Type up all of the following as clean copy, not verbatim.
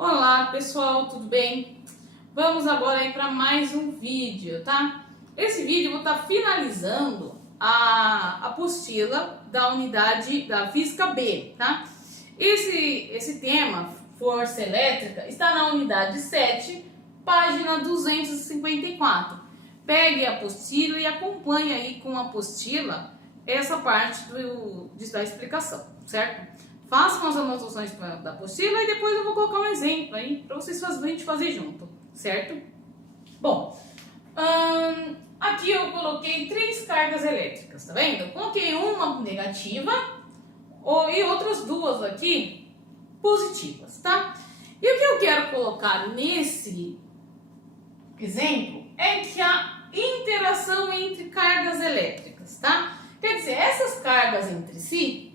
Olá pessoal, tudo bem? Vamos agora aí para mais um vídeo, tá? Esse vídeo eu vou estar finalizando a apostila da unidade da Física B, tá? Esse tema, força elétrica, está na unidade 7, página 254. Pegue a apostila e acompanhe aí com a apostila essa parte da explicação, certo? Façam as anotações da apostila e depois eu vou colocar um exemplo aí para vocês fazer junto, certo? Bom, aqui eu coloquei 3 cargas elétricas, tá vendo? Eu coloquei uma negativa e outras 2 aqui positivas, tá? E o que eu quero colocar nesse exemplo é que a interação entre cargas elétricas, tá? Quer dizer, essas cargas entre si,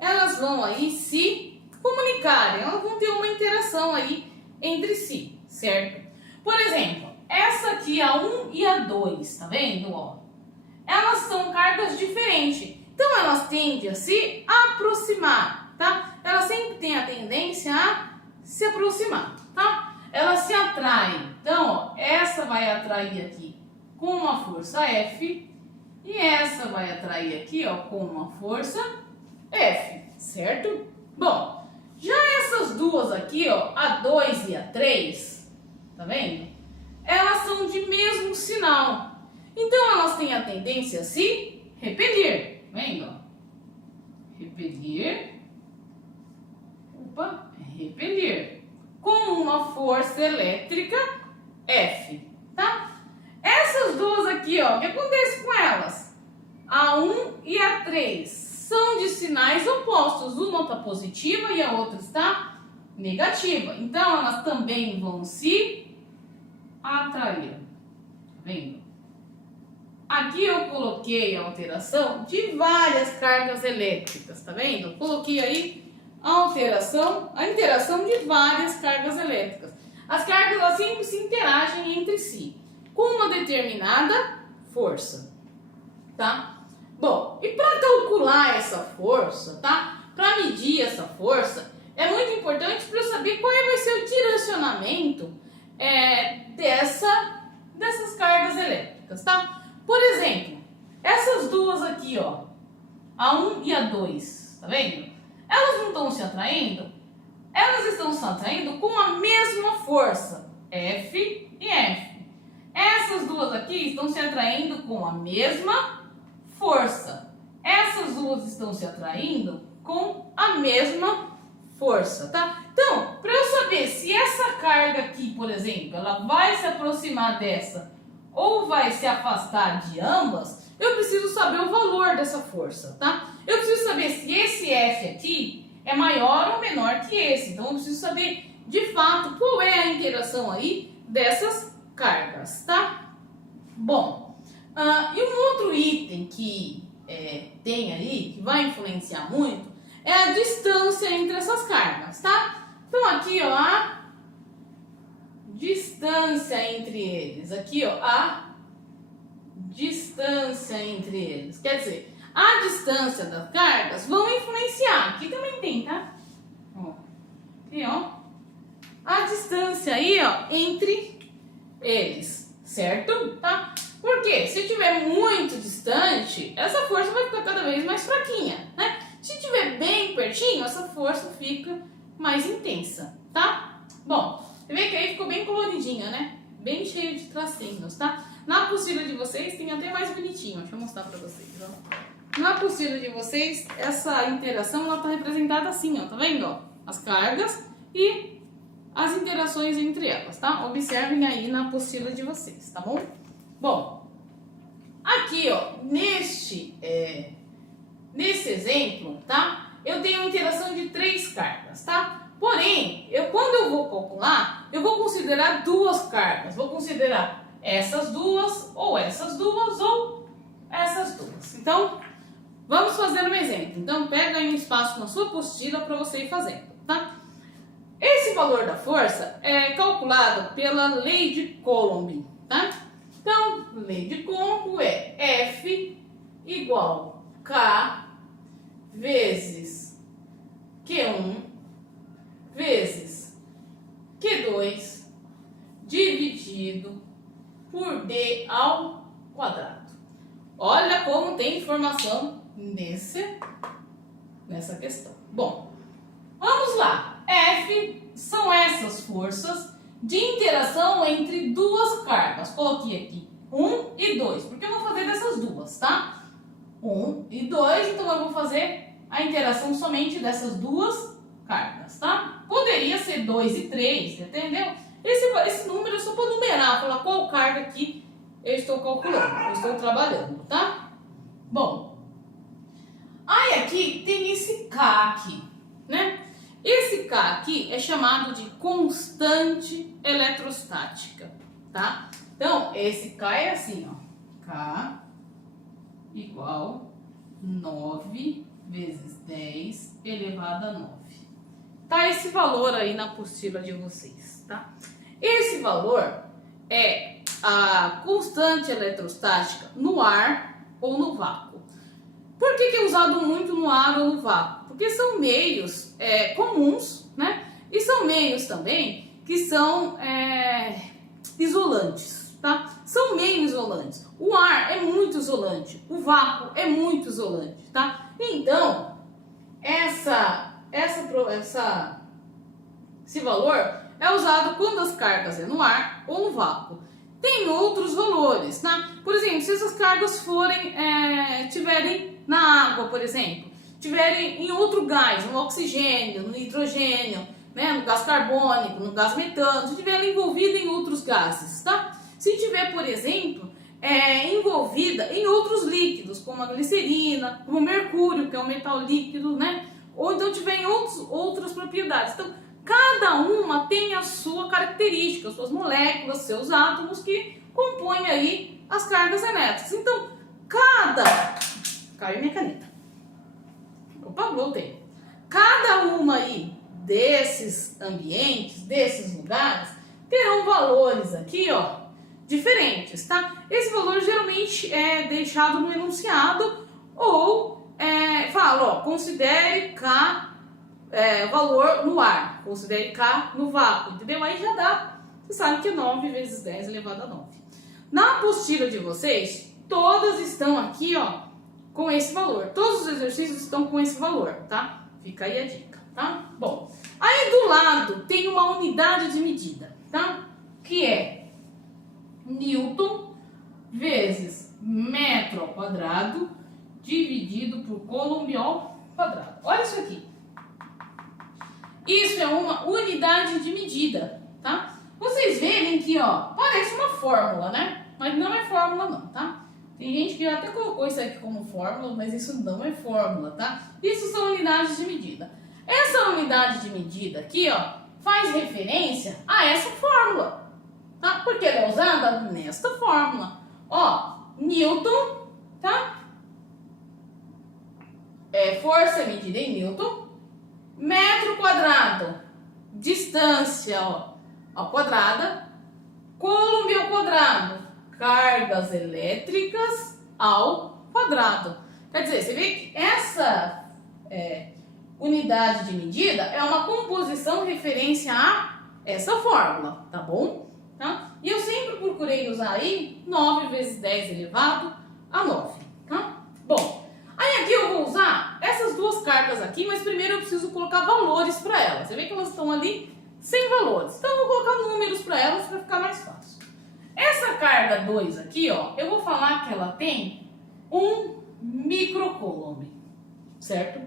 elas vão aí se comunicarem, elas vão ter uma interação aí entre si, certo? Por exemplo, essa aqui, a 1 e a 2, tá vendo? Ó, elas são cargas diferentes, então elas tendem a se aproximar, tá? Elas sempre têm a tendência a se aproximar, tá? Elas se atraem, então, ó, essa vai atrair aqui com uma força F e essa vai atrair aqui, ó, com uma força F, certo? Bom, já essas duas aqui, ó, a 2 e a 3, tá vendo? Elas são de mesmo sinal. Então, elas têm a tendência a se repelir, tá vendo? Repelir. Com uma força elétrica F, tá? Essas duas aqui, ó, o que acontece com elas? A 1 e a 3 são de sinais opostos, uma está positiva e a outra está negativa. Então, elas também vão se atrair. Tá vendo? Aqui eu coloquei a alteração de várias cargas elétricas, tá vendo? Coloquei aí a interação de várias cargas elétricas. As cargas elas sempre se interagem entre si com uma determinada força, tá? Bom, e para calcular essa força, tá? Para medir essa força, é muito importante para eu saber qual vai ser o direcionamento dessas cargas elétricas, tá? Por exemplo, essas duas aqui, ó, a 1 e a 2, tá vendo? Elas não estão se atraindo? Elas estão se atraindo com a mesma força, F e F. Essas duas aqui estão se atraindo com a mesma força. Essas duas estão se atraindo com a mesma força, tá? Então, para eu saber se essa carga aqui, por exemplo, ela vai se aproximar dessa ou vai se afastar de ambas, eu preciso saber o valor dessa força, tá? Eu preciso saber se esse F aqui é maior ou menor que esse. Então, eu preciso saber, de fato, qual é a interação aí dessas cargas, tá? Bom, e um outro item que tem aí, que vai influenciar muito, é a distância entre essas cargas, tá? Então, aqui, ó, a distância entre eles. Aqui, ó, a distância entre eles. Quer dizer, a distância das cargas vão influenciar. Aqui também tem, tá? Ó, aqui, ó. A distância aí, ó, entre eles, certo? Tá? Porque se estiver muito distante, essa força vai ficar cada vez mais fraquinha, né? Se estiver bem pertinho, essa força fica mais intensa, tá? Bom, você vê que aí ficou bem coloridinha, né? Bem cheio de tracinhos, tá? Na apostila de vocês tem até mais bonitinho, deixa eu mostrar pra vocês, ó. Na apostila de vocês, essa interação, ela tá representada assim, ó, tá vendo, ó? As cargas e as interações entre elas, tá? Observem aí na apostila de vocês, tá bom? Bom, aqui, ó, nesse exemplo, tá? Eu tenho uma interação de 3 cargas, tá? Porém, quando eu vou calcular, eu vou considerar 2 cargas. Vou considerar essas duas, ou essas duas, ou essas duas. Então, vamos fazer um exemplo. Então, pega aí um espaço na sua apostila para você ir fazendo, tá? Esse valor da força é calculado pela lei de Coulomb, tá? Então, lei de Coulomb é F igual K vezes Q1 vezes tem informação nessa questão. Bom, vamos lá. F são essas forças de interação entre duas cargas. Coloquei aqui 1 e 2, porque eu vou fazer dessas duas, tá? 1 e 2, então eu vou fazer a interação somente dessas duas cargas, tá? Poderia ser 2 e 3, entendeu? Esse número é só para numerar, falar qual carga aqui eu estou calculando, eu estou trabalhando, tá? Bom, aí aqui tem esse K aqui, né? Esse K aqui é chamado de constante eletrostática, tá? Então, esse K é assim, ó. K igual 9 vezes 10 elevado a 9. Tá esse valor aí na apostila de vocês, tá? Esse valor é a constante eletrostática no ar ou no vácuo. Por que é usado muito no ar ou no vácuo? Porque são meios comuns, né? E são meios também que são isolantes, tá? São meios isolantes. O ar é muito isolante, o vácuo é muito isolante, tá? Então, esse valor é usado quando as cargas é no ar ou no vácuo. Tem outros valores, tá? Por exemplo, se essas cargas tiverem na água, por exemplo, tiverem em outro gás, no oxigênio, no nitrogênio, né, no gás carbônico, no gás metano, se tiverem envolvida em outros gases, tá? Se tiver, por exemplo, envolvida em outros líquidos, como a glicerina, como o mercúrio, que é um metal líquido, né? Ou então tiver em outras propriedades. Então, cada uma tem a sua característica, suas moléculas, seus átomos que compõem aí as cargas elétricas. Então, caiu minha caneta. Opa, voltei. Cada uma aí desses ambientes, desses lugares, terão valores aqui, ó, diferentes, tá? Esse valor geralmente é deixado no enunciado ou fala, ó, considere K valor no ar, considere K no vácuo, entendeu? Aí já dá, você sabe que é 9 vezes 10 elevado a 9. Na apostila de vocês, todas estão aqui, ó, com esse valor. Todos os exercícios estão com esse valor, tá? Fica aí a dica, tá? Bom, aí do lado tem uma unidade de medida, tá? Que é Newton vezes metro ao quadrado dividido por Coulomb ao quadrado. Olha isso aqui. Isso é uma unidade de medida, tá? Vocês verem que, ó, parece uma fórmula, né? Mas não é fórmula não, tá? Tem gente que até colocou isso aqui como fórmula, mas isso não é fórmula, tá? Isso são unidades de medida. Essa unidade de medida aqui, ó, faz referência a essa fórmula, tá? Porque ela é usada nesta fórmula. Ó, Newton, tá? Força medida em Newton. Metro quadrado, distância, ó, ao quadrada. Coulomb ao quadrado, cargas elétricas ao quadrado. Quer dizer, você vê que essa unidade de medida é uma composição referência a essa fórmula, tá bom? Tá? E eu sempre procurei usar aí 9 vezes 10 elevado a 9, tá? Bom, aí aqui eu vou usar essas duas cargas aqui, mas primeiro eu preciso colocar valores para elas. Você vê que elas estão ali sem valores, então eu vou colocar números para elas para ficar mais fácil. Essa carga 2 aqui, ó, eu vou falar que ela tem 1 microcoulomb, certo?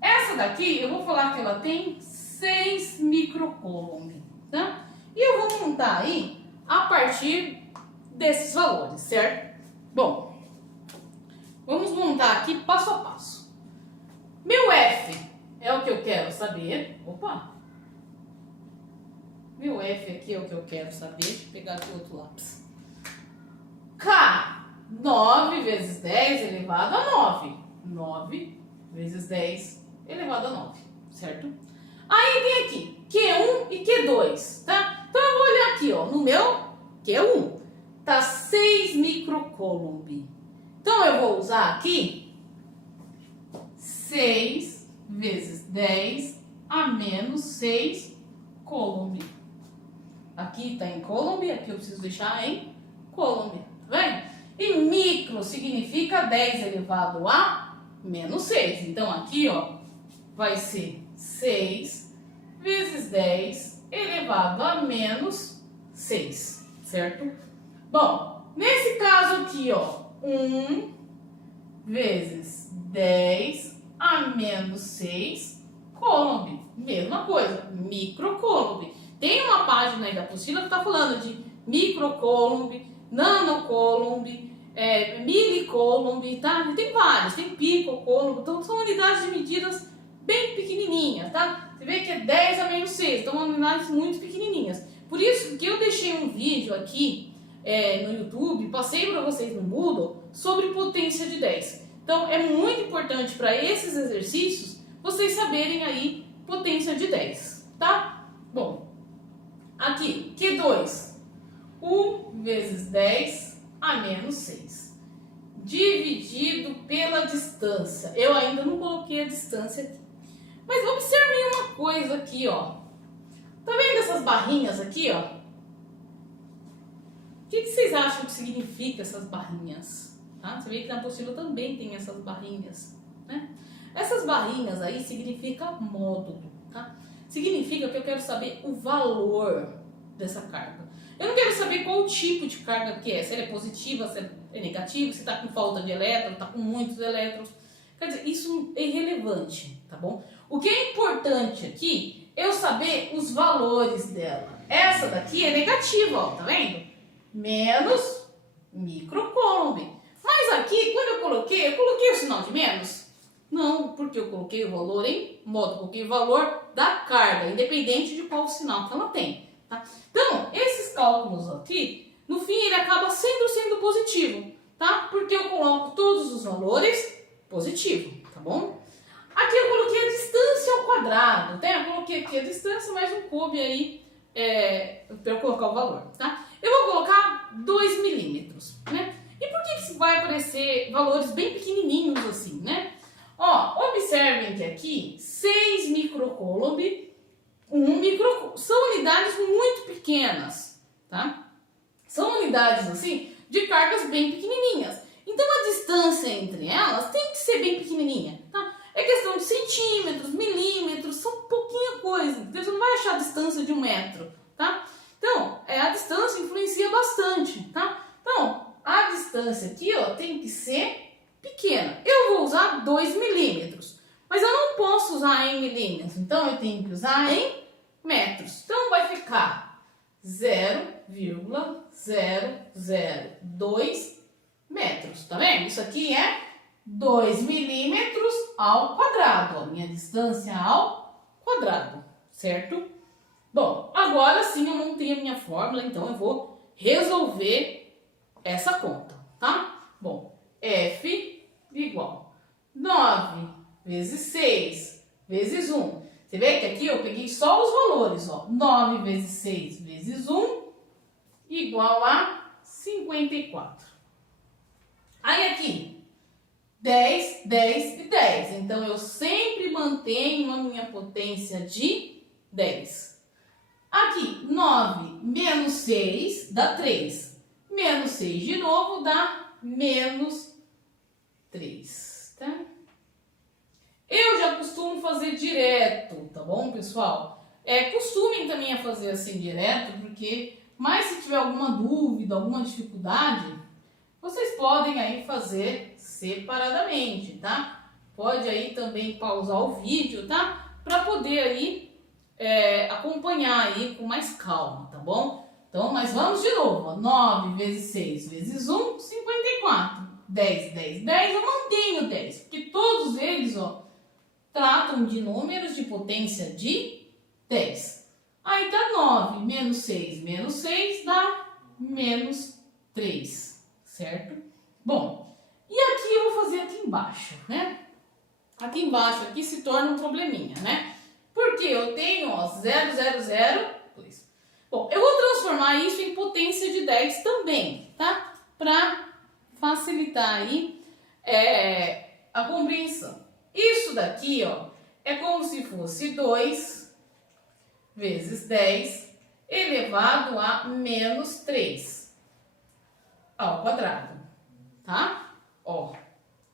Essa daqui, eu vou falar que ela tem 6 microcoulomb, tá? E eu vou montar aí a partir desses valores, certo? Bom, vamos montar aqui passo a passo. Meu F é o que eu quero saber. Opa! Meu F aqui é o que eu quero saber. Deixa eu pegar aqui outro lápis. K, 9 vezes 10 elevado a 9. 9 vezes 10 elevado a 9, certo? Aí vem aqui, Q1 e Q2, tá? Então eu vou olhar aqui, ó, no meu Q1, tá 6 microcoulomb. Então eu vou usar aqui 6 vezes 10 a menos 6 coulomb. Aqui tá em coulomb, aqui eu preciso deixar em coulomb, tá vendo? E micro significa 10 elevado a menos 6. Então, aqui, ó, vai ser 6 vezes 10 elevado a menos 6, certo? Bom, nesse caso aqui, ó, 1 vezes 10 a menos 6 Coulomb. Mesma coisa, microcoulomb. Tem uma página aí da apostila que está falando de microcoulomb, nanocoulomb, milicoulomb, tá? Tem vários, tem picocoulomb, então são unidades de medidas bem pequenininhas, tá? Você vê que é 10 a menos 6, então são unidades muito pequenininhas. Por isso que eu deixei um vídeo aqui no YouTube, passei para vocês no Moodle, sobre potência de 10. Então é muito importante para esses exercícios vocês saberem aí potência de 10, tá? Bom, aqui, Q2, 1 vezes 10 a menos 6, dividido pela distância. Eu ainda não coloquei a distância aqui. Mas observem uma coisa aqui, ó. Tá vendo essas barrinhas aqui, ó? O que vocês acham que significa essas barrinhas? Tá? Você vê que na apostila também tem essas barrinhas, né? Essas barrinhas aí significa módulo, tá? Significa que eu quero saber o valor dessa carga. Eu não quero saber qual tipo de carga que é, se ela é positiva, se é negativa, se está com falta de elétrons, está com muitos elétrons. Quer dizer, isso é irrelevante, tá bom? O que é importante aqui é eu saber os valores dela. Essa daqui é negativa, ó, tá vendo? Menos microcoulomb. Mas aqui, quando eu coloquei o sinal de menos? Não, porque eu coloquei o valor em módulo, coloquei o valor da carga, independente de qual sinal que ela tem. Tá? Então, esses cálculos aqui, no fim, ele acaba sendo positivo, tá? Porque eu coloco todos os valores positivo, tá bom? Aqui eu coloquei a distância ao quadrado, tá? Eu coloquei aqui a distância mais um cube aí para eu colocar o valor, tá? Eu vou colocar 2 milímetros, né? E por que vai aparecer valores bem pequenininhos assim, né? Ó, observem que aqui 6 microcoulomb, 1 microcoulomb, são unidades muito pequenas, tá? São unidades assim de cargas bem pequenininhas. Então a distância entre elas tem que ser bem pequenininha, tá? É questão de centímetros, milímetros, são pouquinha coisa. Você não vai achar a distância de 1 metro, tá? Então, a distância influencia bastante, tá? Então, a distância aqui, ó, tem que ser pequena. Eu vou usar 2 milímetros, mas eu não posso usar em milímetros, então eu tenho que usar em metros. Então vai ficar 0,002 metros, tá vendo? Isso aqui é 2 milímetros ao quadrado, ó, minha distância ao quadrado, certo? Bom, agora sim eu montei a minha fórmula, então eu vou resolver essa conta, tá? Bom, F igual 9 vezes 6 vezes 1. Você vê que aqui eu peguei só os valores, ó. 9 vezes 6 vezes 1 igual a 54. Aí aqui, 10, 10 e 10. Então, eu sempre mantenho a minha potência de 10. Aqui, 9 menos 6 dá 3. Menos 6 de novo dá menos 3, tá? Eu já costumo fazer direto, tá bom, pessoal? Costumem também a fazer assim direto, porque mas se tiver alguma dúvida, alguma dificuldade, vocês podem aí fazer separadamente, tá? Pode aí também pausar o vídeo, tá? Para poder aí acompanhar aí com mais calma, tá bom? Então, mas vamos de novo, ó. 9 vezes 6 vezes 1, 54. 10, 10, 10, eu mantenho 10, porque todos eles, ó, tratam de números de potência de 10. Aí dá 9 menos 6 dá menos 3, certo? Bom, e aqui eu vou fazer aqui embaixo, né? Aqui embaixo, aqui se torna um probleminha, né? Porque eu tenho, ó, 0,002. Bom, eu vou transformar isso em potência de 10 também, tá? Para facilitar aí a compreensão. Isso daqui, ó, é como se fosse 2 vezes 10 elevado a menos 3 ao quadrado. tá? Ó,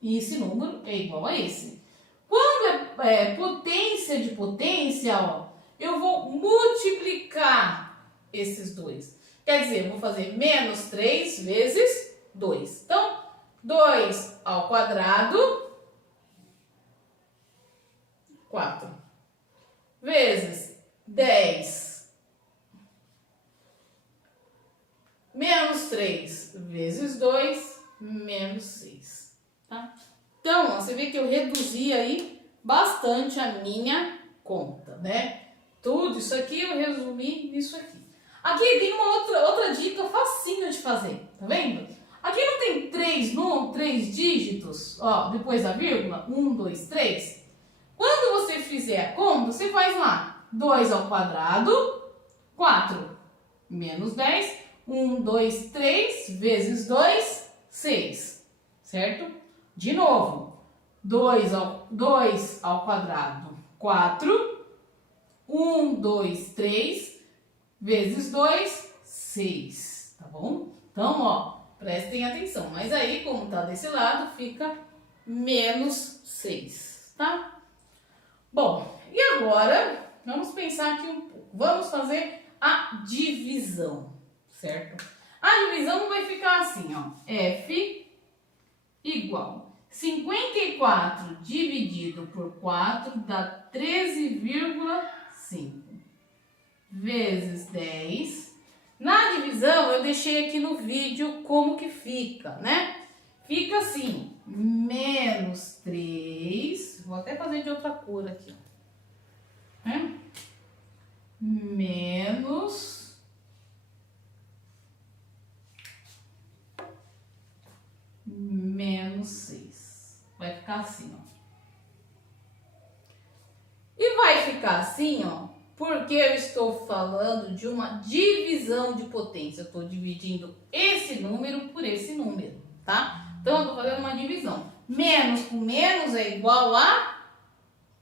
e esse número é igual a esse. Quando é potência de potência, ó, eu vou multiplicar esses dois. Quer dizer, eu vou fazer menos 3 vezes 2. Então, 2 ao quadrado, 4, vezes 10, menos 3 vezes 2, menos 6, tá? Então, ó, você vê que eu reduzi aí bastante a minha conta, né? Tudo isso aqui eu resumi nisso aqui. Aqui tem uma outra dica facinho de fazer, tá vendo? Aqui não tem três dígitos, ó, depois da vírgula, 1, 2, 3. Quando você fizer a conta, você faz lá, 2 ao quadrado, 4, menos 10, 1, 2, 3, vezes 2, 6, certo? De novo, 2 ao quadrado, 4, 1, 2, 3, vezes 2, 6, tá bom? Então, ó, prestem atenção. Mas aí, como tá desse lado, fica menos 6, tá? Bom, e agora, vamos pensar aqui um pouco. Vamos fazer a divisão, certo? A divisão vai ficar assim, ó. F igual 54 dividido por 4 dá 13,5 vezes 10. Na divisão, eu deixei aqui no vídeo como que fica, né? Fica assim, menos 3, vou até fazer de outra cor aqui, né? Menos 6. Vai ficar assim, ó. E vai ficar assim, ó, porque eu estou falando de uma divisão de potência. Eu estou dividindo esse número por esse número, tá? Então, eu estou fazendo uma divisão. Menos com menos é igual a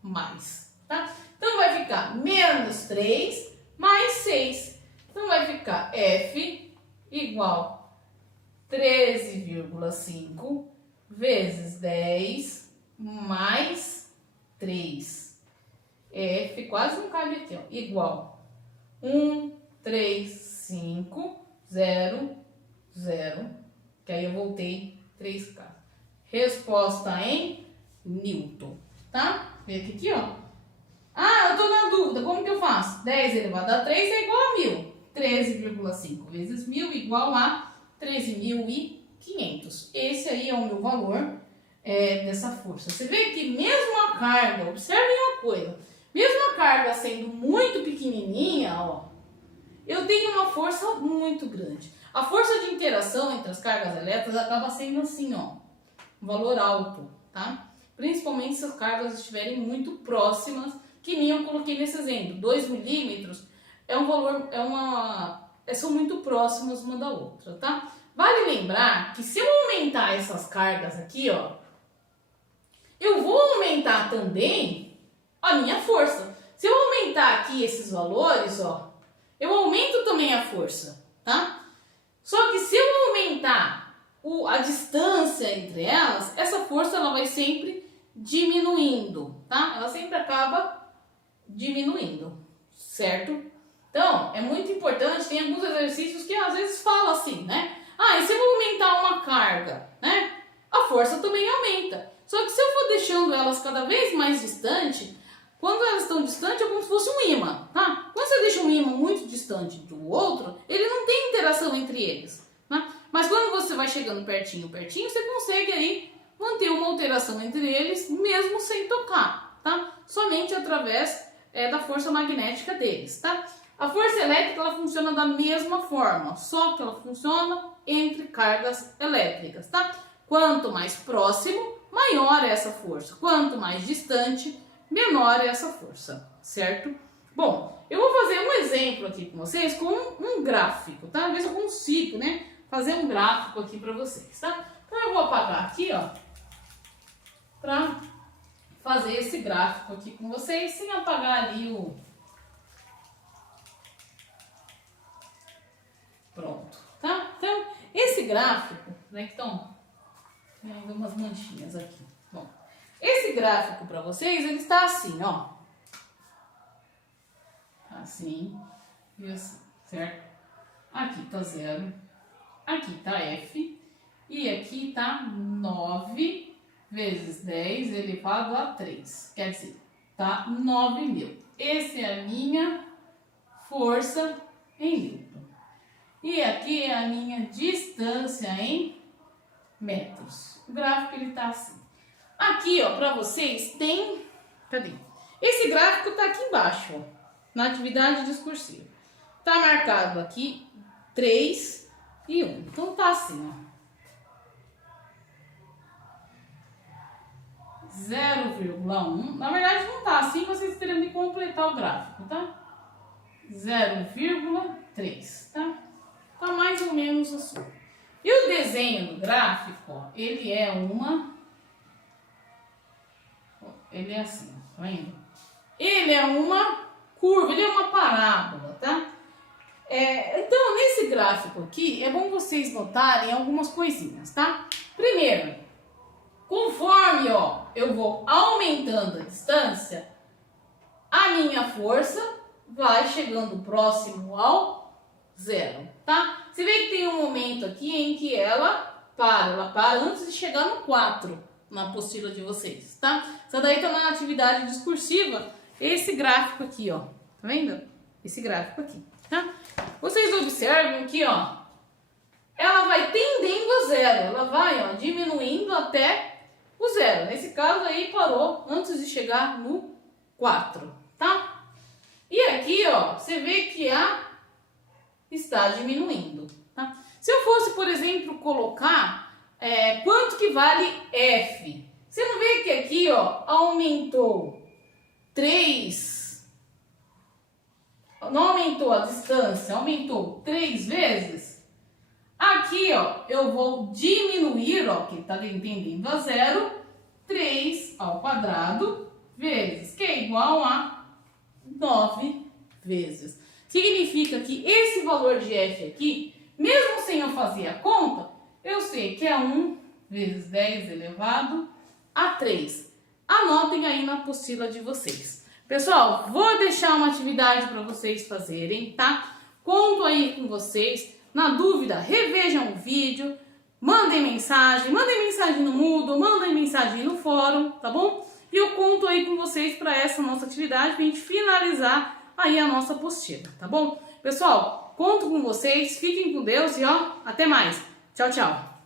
mais, tá? Então, vai ficar menos 3 mais 6. Então, vai ficar F igual 13,5 vezes 10 mais 3. F quase não cabe aqui, ó, igual 1, 3, 5, 0, 0, que aí eu voltei 3 casas. Resposta em Newton, tá? Vem aqui, ó. Ah, eu tô na dúvida, como que eu faço? 10 elevado a 3 é igual a 1000. 13,5 vezes 1000 igual a 13.500. Esse aí é o meu valor dessa força. Você vê que mesmo a carga, observem uma coisa, mesmo a carga sendo muito pequenininha, ó, eu tenho uma força muito grande. A força de interação entre as cargas elétricas acaba sendo assim, ó, um valor alto, tá? Principalmente se as cargas estiverem muito próximas, que nem eu coloquei nesse exemplo. 2 milímetros é um valor, são muito próximas uma da outra, tá? Vale lembrar que se eu aumentar essas cargas aqui, ó, eu vou aumentar também a minha força. Se eu aumentar aqui esses valores, ó, eu aumento também a força, tá? Só que se eu aumentar a distância entre elas, essa força ela vai sempre diminuindo, tá? Ela sempre acaba diminuindo, certo? Então, é muito importante, tem alguns exercícios que às vezes falam assim, né? Ah, e se eu aumentar uma carga, né? A força também aumenta. Só que se eu for deixando elas cada vez mais distante, quando elas estão distantes é como se fosse um ímã, tá? Quando você deixa um ímã muito distante do outro, ele não tem interação entre eles, né? Mas quando você vai chegando pertinho, você consegue aí manter uma alteração entre eles, mesmo sem tocar, tá? Somente através da força magnética deles, tá? A força elétrica ela funciona da mesma forma, só que ela funciona entre cargas elétricas, tá? Quanto mais próximo, maior é essa força. Quanto mais distante, menor é essa força, certo? Bom, eu vou fazer um exemplo aqui com vocês com um gráfico, tá? Ver se eu consigo, né? Fazer um gráfico aqui para vocês, tá? Então eu vou apagar aqui, ó, para fazer esse gráfico aqui com vocês, sem apagar ali o... Pronto, tá? Então, esse gráfico, né, então, Tem ainda umas manchinhas aqui. Bom, esse gráfico para vocês, ele está assim, ó. Assim e assim, certo? Aqui tá 0, aqui tá F e aqui tá 9 vezes 10 elevado a 3. Quer dizer, tá 9.000. Essa é a minha força em Newton. E aqui é a minha distância em metros. O gráfico ele tá assim. Aqui, ó, para vocês tem... Cadê? Esse gráfico tá aqui embaixo, ó, na atividade discursiva. Tá marcado aqui 3 e 1. Então tá assim, ó. 0,1. Na verdade não tá assim, vocês teriam de completar o gráfico, tá? 0,3, tá? Tá mais ou menos assim. E o desenho do gráfico, ó, ele é uma... Ele é assim, tá vendo? Ele é uma curva, ele é uma parábola, tá? Então, nesse gráfico aqui, é bom vocês notarem algumas coisinhas, tá? Primeiro, conforme, ó, eu vou aumentando a distância, a minha força vai chegando próximo ao 0, tá? Você vê que tem um momento aqui em que ela para antes de chegar no 4 na apostila de vocês, tá? Isso daí tá na atividade discursiva, esse gráfico aqui, ó, tá vendo? Esse gráfico aqui, tá? Vocês observem que, ó, ela vai tendendo a 0, ela vai, ó, diminuindo até o 0. Nesse caso aí parou antes de chegar no 4, tá? E aqui, ó, você vê que A está diminuindo, tá? Se eu fosse, por exemplo, colocar quanto que vale F, você não vê que aqui, ó, aumentou 3, não aumentou a distância, aumentou 3 vezes? Aqui, ó, eu vou diminuir, ó, que tá tendendo a 0, 3 ao quadrado vezes, que é igual a 9 vezes. Significa que esse valor de F aqui, mesmo sem eu fazer a conta, eu sei que é 1 vezes 10 elevado a 3. Anotem aí na apostila de vocês. Pessoal, vou deixar uma atividade para vocês fazerem, tá? Conto aí com vocês. Na dúvida, revejam o vídeo, mandem mensagem no Moodle, mandem mensagem no fórum, tá bom? E eu conto aí com vocês para essa nossa atividade, pra gente finalizar aí a nossa apostila, tá bom? Pessoal, conto com vocês, fiquem com Deus e ó, até mais. Tchau, tchau.